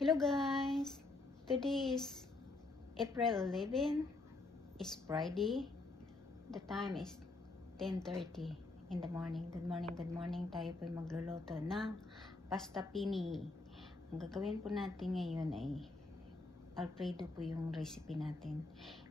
Hello guys, today is April 11, it's Friday. The time is 10:30 in the morning. Good morning. Tayo po magluluto ng pasta pini. Ang gagawin po natin ngayon ay Alfredo po yung recipe natin,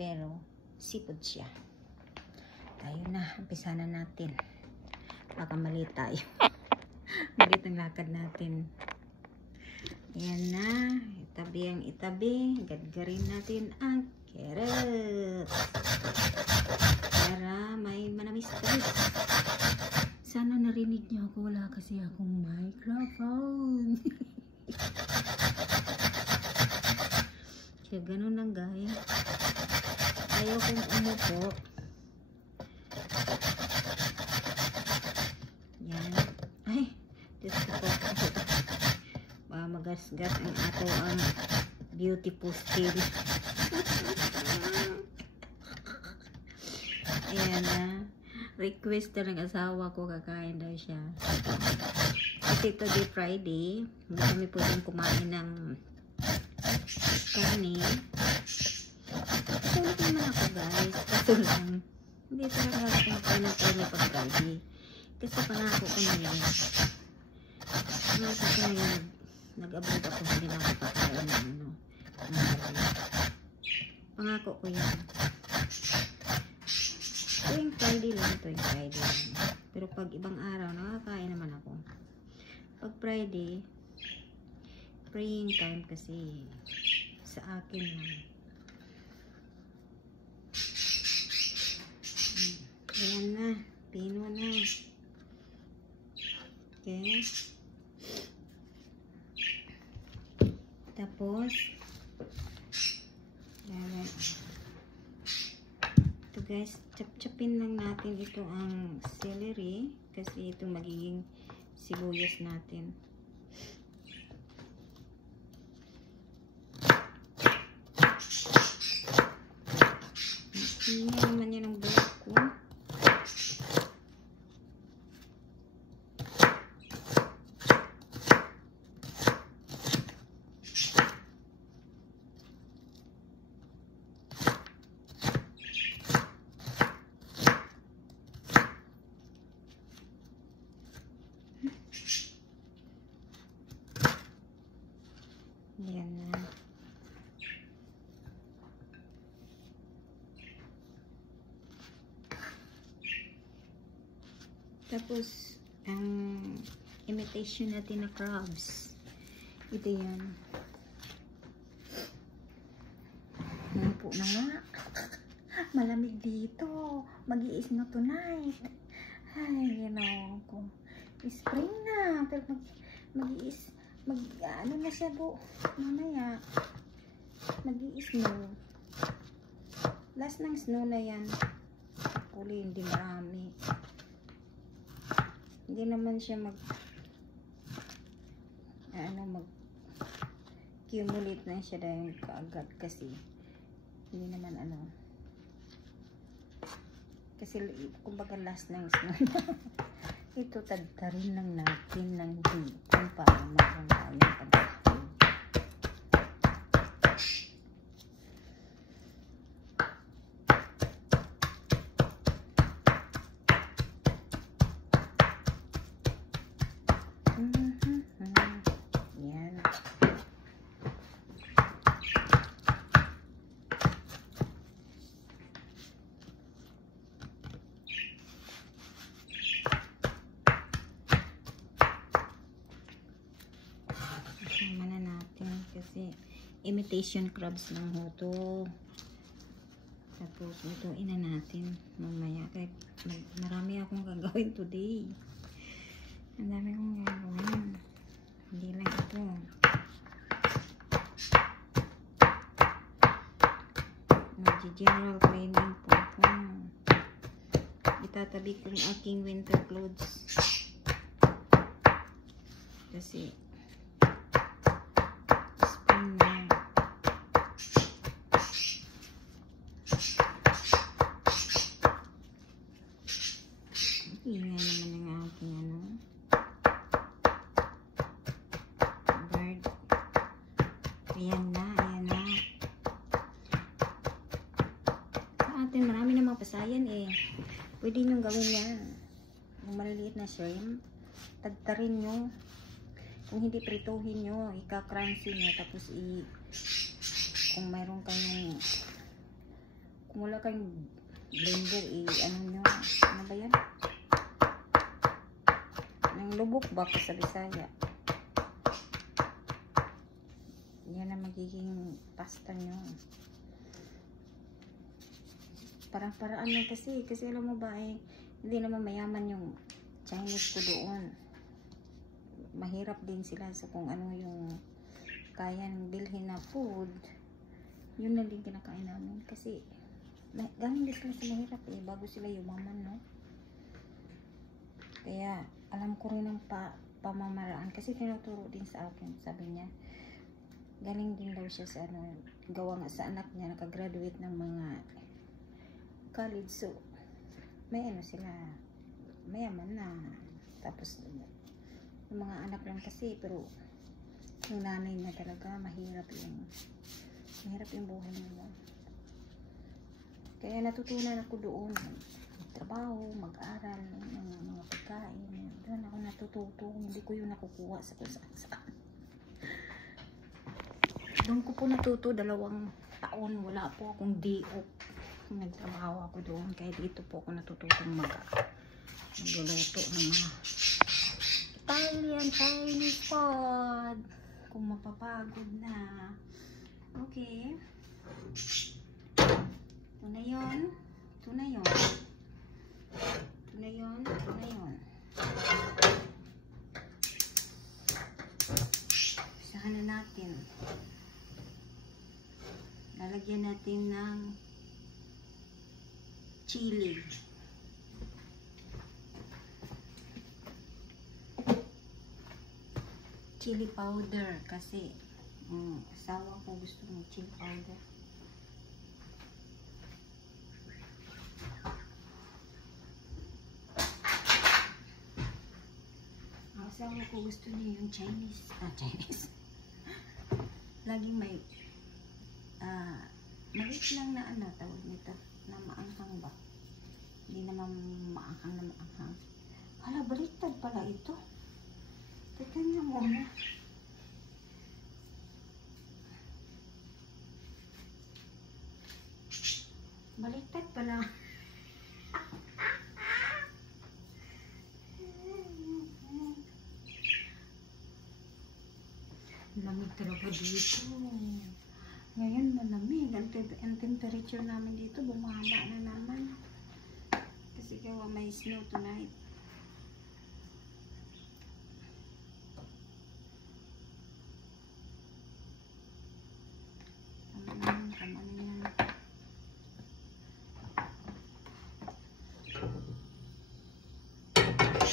pero seafood siya. Tayo na, umpisa na natin. Baka mali tayo. Malit ang lakad natin. Ayan na, itabi, gadgarin natin ang carrot para may manamis-tamis. Sana narinig niyo ako, wala kasi akong microphone. Kaya ganun lang guys, ayaw kong umupo. Yan, ay, Diyos ko po, magasgas ang ato ang beautiful skin. Ayan na, request na ng asawa ko, kakain daw siya. Kasi today Friday, hindi kami pwedeng kumain ng karne. Tulog naman ako guys, kaso lang hindi talaga ako kumakain ng karne pag Friday. Kasi pangako ko na yun, nag-abroad ako, hindi na ako kakain ng pangako ko yan. Tuwing Friday lang. Pero pag ibang araw, nakakain naman ako. Pag Friday, praying time kasi sa akin lang. Ayan na, pino na. Okay. Tapos, ito guys, chop-chopin lang natin ito ang celery kasi ito magiging sibuyas natin. Hindi naman yan ang buhok ko. Yan na. Tapos, ang imitation natin na crabs. Ito yan. Nampo na nga. Malamig dito. Mag-iis na tonight. Ay, ko. Spring na. Pero mag-iis. Ano na siya po. Mamaya. Mag-i-snow. Last ng snow na yan. Huli, hindi marami. Hindi naman siya mag-cumulate na siya dahil kaagad kasi hindi naman kasi kumbaga last ng snow ito tagtarin lang natin ng hipon para makangalan pagkakas. Yan. Kasama na natin kasi imitation crabs lang ho to. Tapos lutuin na natin mamaya kahit marami akong gagawin today. Ang dami kong gagawin. Hindi lang ito. Nag-general cleaning po ako. Itatabi ko yung aking winter clothes. Kasi spring na. Ingay naman ang aking bird. Ayan na, ayan na. Sa atin, marami namang pasayan eh. Pwede nyo gawin yan. Yung maliliit na shrimp, tagtarin nyo. Kung hindi prituhin nyo, ika-crunchy nyo. Tapos kung mayroon kayong, kung wala kayong blender, ano nyo, ano ba yan? Yung lubok ba ko sa Bisaya? Yan ang magiging pasta nyo. Parang-paraan lang kasi alam mo ba eh, hindi naman mayaman yung Chinese ko doon. Mahirap din sila sa kung ano yung kayang bilhin na food. Yun lang din kinakain namin kasi galing din sila sa mahirap eh, bago sila yumaman, no? Kaya alam ko rin ang pamamaraan kasi tinuturo din sa akin. Sabi niya galing din daw siya sa ano, gawa nga sa anak niya, nakagraduate ng mga college, so may ano sila, mayaman na. Tapos yung mga anak lang kasi, pero yung nanay na talaga mahirap yung buhay nila. Kaya natutunan ako doon, magtrabaho, mag-aral, ng mga pagkain. Doon ako natututo, hindi ko yung nakukuha sa kung saan. Doon ko po natuto, 2 taon, wala po akong day-off. Nagtrabaho ako doon, kaya dito po ako natututong magluluto ng mga Italian, Chinese food. Kung mapapagod na. Okay. Ito na yun. Ito na yun. Ito na yun. Ito na yun. Isahan na natin. Lalagyan natin ng chili. Chili powder kasi asawa ko gusto ng chili powder. Ang asawa ko gusto niya yung Chinese. Laging may maliit lang na ano tawag nito, na maanghang ba? Hindi naman maanghang na maanghang. Hala, baliktad pala ito. Tignan niyo muna. Baliktad pala. Lamig talaga dito. Ngayon malamig. Ang temperature namin dito bumaba na naman. Kasi gawa may snow tonight.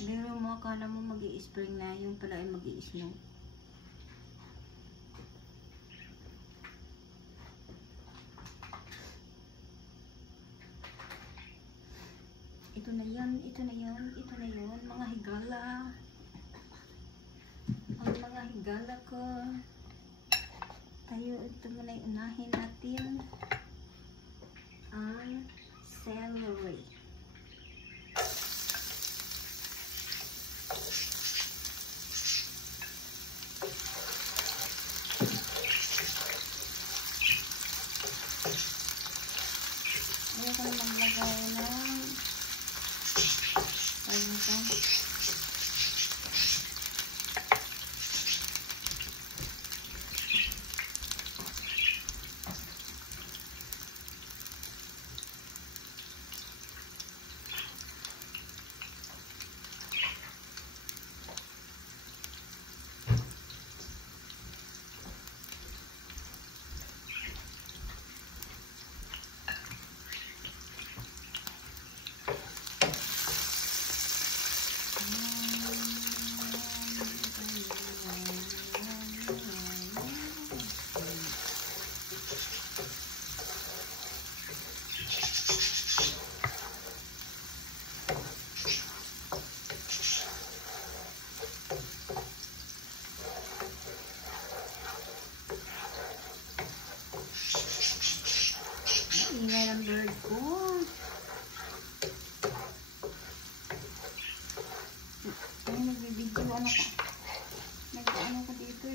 Pero mo akala mo mag-i-spring na, yung pala ay mag-i-snow. Ito na yan, ito na yan, ito na yan, mga higala. Ang mga higala ko. Tayo, ito muna yung unahin natin. Ang celery. Ayaw ko naman maglagay ng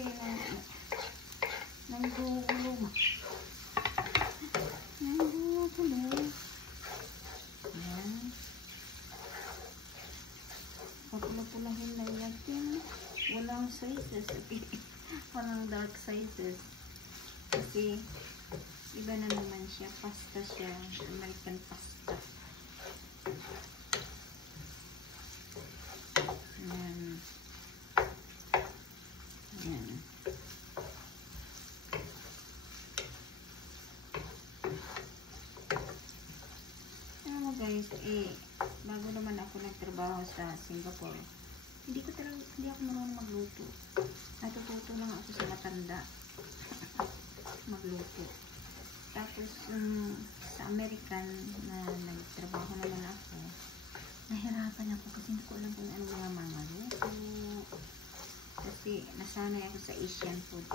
eh. Nanggugulo. Nanggugulo. Yan. Papula-pulahin lang natin. Walang sizes. Walang dark sizes. Kasi iba na naman siya. Pasta siya. American pasta. Yan. Yan. Alam mo guys, bago naman ako nagtrabaho sa Singapore, hindi ako marunong magluto. Natututo lang ako sa matanda magluto. Tapos sa American na nagtrabaho naman ako, nahirapan ako kasi hindi ko alam kung ano mga luto. Kasi nasanay ako sa Asian food.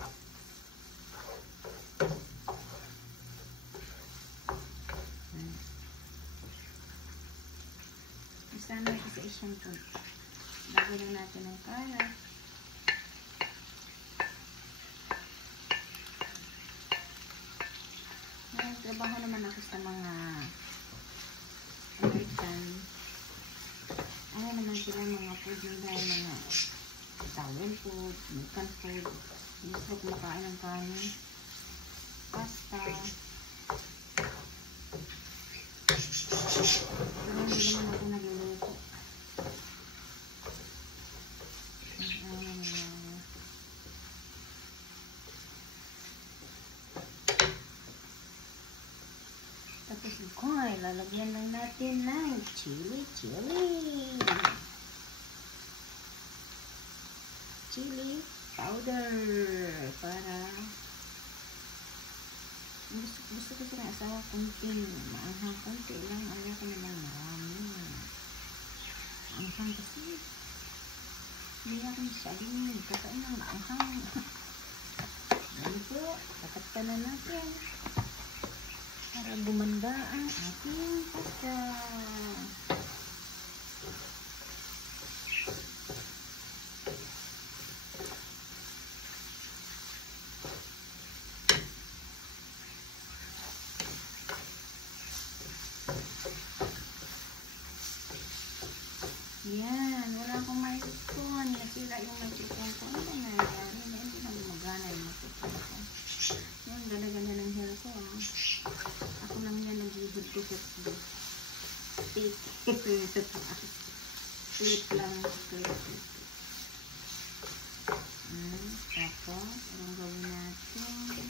Nasanay ako sa Asian food. Lagyan natin ng kalat. Nagtrabaho naman ako sa mga American. Ano naman sila mga food nila, mga Italian food, American food. Gusto ko makain ng kanin. Pasta. Pero hindi naman ako nagluluto. Tapos ikoy, lalagyan lang natin ng chili powder para gusto ko sila asawa kunting maanghang, kunti lang, ayaw ko naman marami maanghang kasi hindi ako masyadong kakain ng maanghang. Ganito, tatakpan na natin para gumanda ang ating pasta. Yan, wala akong microphone. Nasira yung microphone ko. Ano ba nangyayari? Hindi na gumagana yung microphone ko. Yan, ganda-ganda ng hair ko. Ako lang yan nag-ibig-ibig. Flip lang. Tapos, anong gawin natin?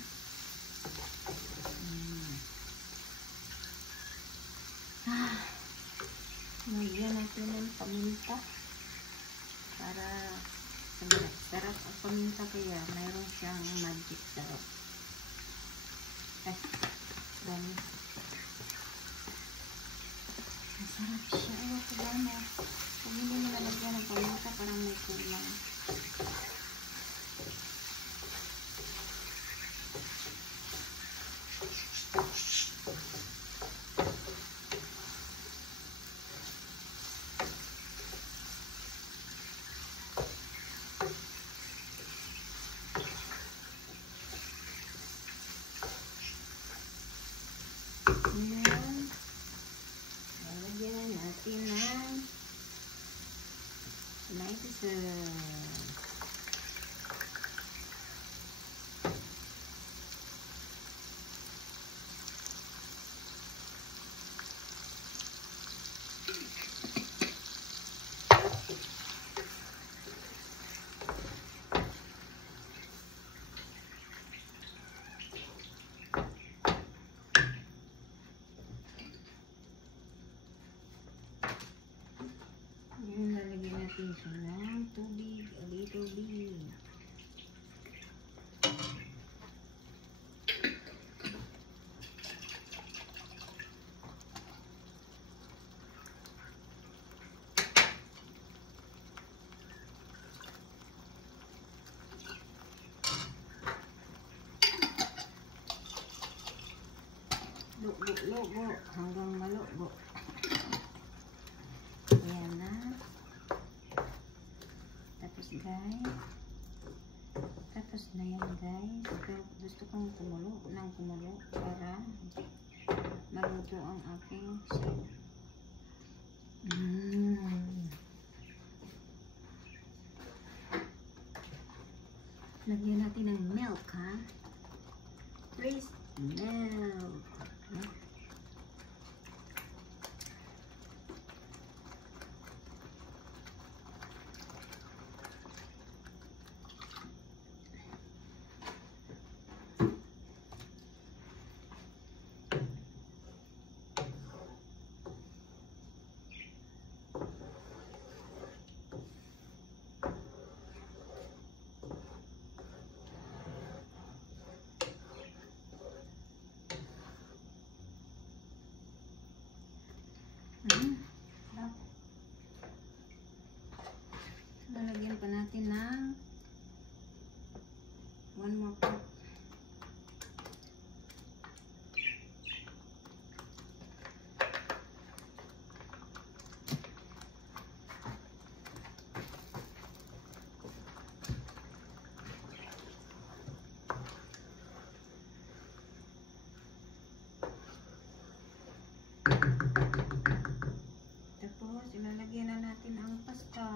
Nagyan natin ng paminta para sarap ang paminta, kaya mayroon siyang magic sarap. Dami. Masarap siya. Ewan ko ba na pag hindi mo nalagyan ng paminta parang may kulang. Ayan. Lalagyan natin ng tomato sauce. Ayan, lalagyan natin siya ng tubig, a little bit. Lugo hanggang malugo. Ayan na. Tapos guys, na yan guys. Pero gusto kong kumulo para maluto ang aking soup. Lagyan natin ng milk, ha? Fresh milk. Lalagyan pa natin ng 1 more cup. Tapos ilalagyan na natin ang pasta.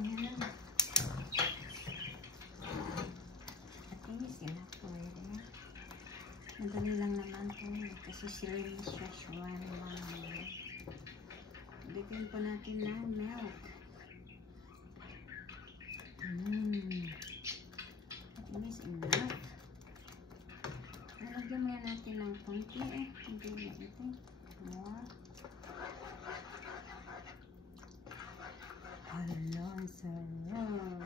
Ayan. At least enough pwede. Madali lang naman po. Kasi siya Szechuan lang. Lagyan pa natin ng milk. At least enough. Lagyan muna natin ng konti Hindi na ito. More. Hala, sarap.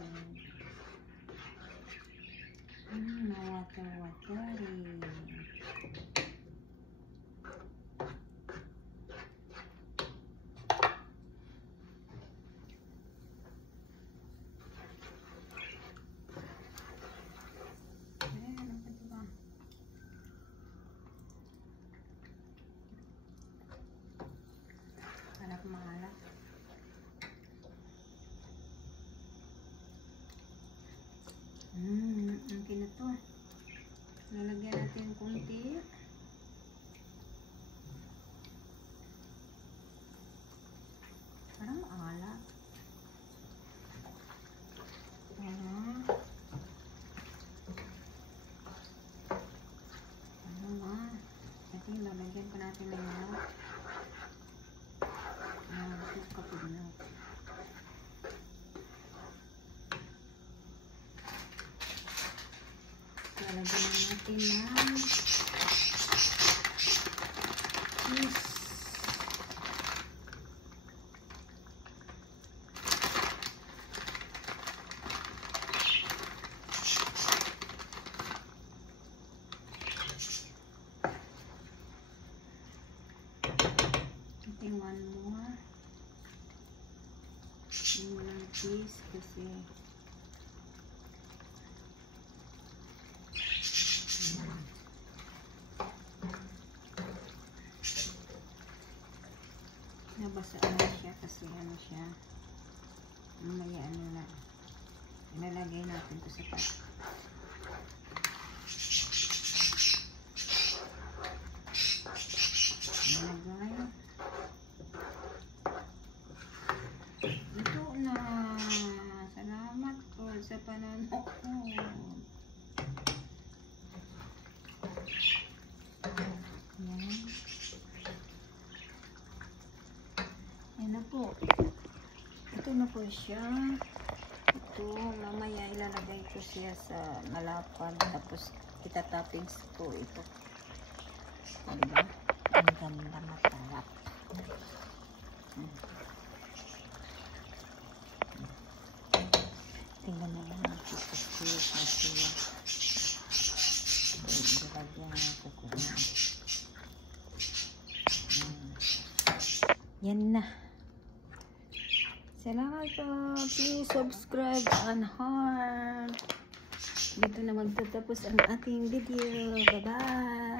Water-watery. Harap mahalap. Okay na to. Lalagyan natin konti. Parang maala. Ito yung lalagyan pa natin ng milk. Kapag milk. Lalagyan natin ng cheese. Ito yung one more. Yung cheese kasi nabasa na siya kasi ano siya may ano na ilalagay natin to sa pat. Nalagay ito na. Salamat po sa panonood. na po siya. Ito, mamaya ilalagay ko siya sa malapad. Tapos, itatoppings ko ito. Diba? Ang ganda masarap. Tingnan mo yung nagsisis na siya. Ilagyan natin ko na. Yan na. Salamat po. Please subscribe and heart. Dito na magtatapos ang ating video. Bye-bye.